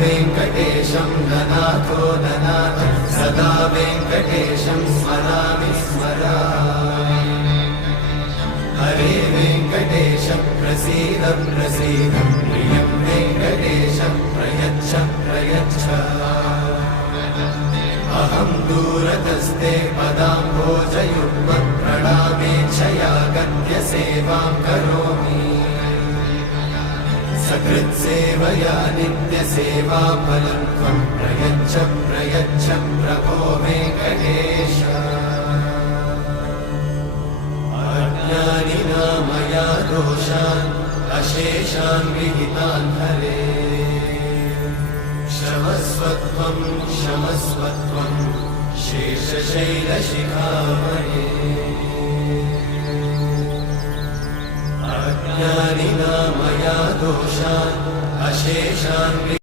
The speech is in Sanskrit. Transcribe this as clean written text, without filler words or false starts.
वेङ्कटेशं ननाथो ननाथ सदा वेङ्कटेशं स्मरामि स्मरामि हरे वेङ्कटेश प्रसीद प्रसीद प्रियं वेङ्कटेश प्रयच्छ प्रयच्छ अहं दूरतस्ते पदाम्भोजयुग्मं प्रणामेच्छया गद्य सेवां करोमि सकृत्सेवया नित्यसेवाफलं त्वं प्रयच्छ प्रयच्छ प्रभो वेङ्कटेश अज्ञानिना मया दोषान् अशेषान् विहितान् हरे क्षमस्वत्वं क्षमस्वत्वं शेषशैलशिखामणे अज्ञानिना मया दोषान् अशेषान्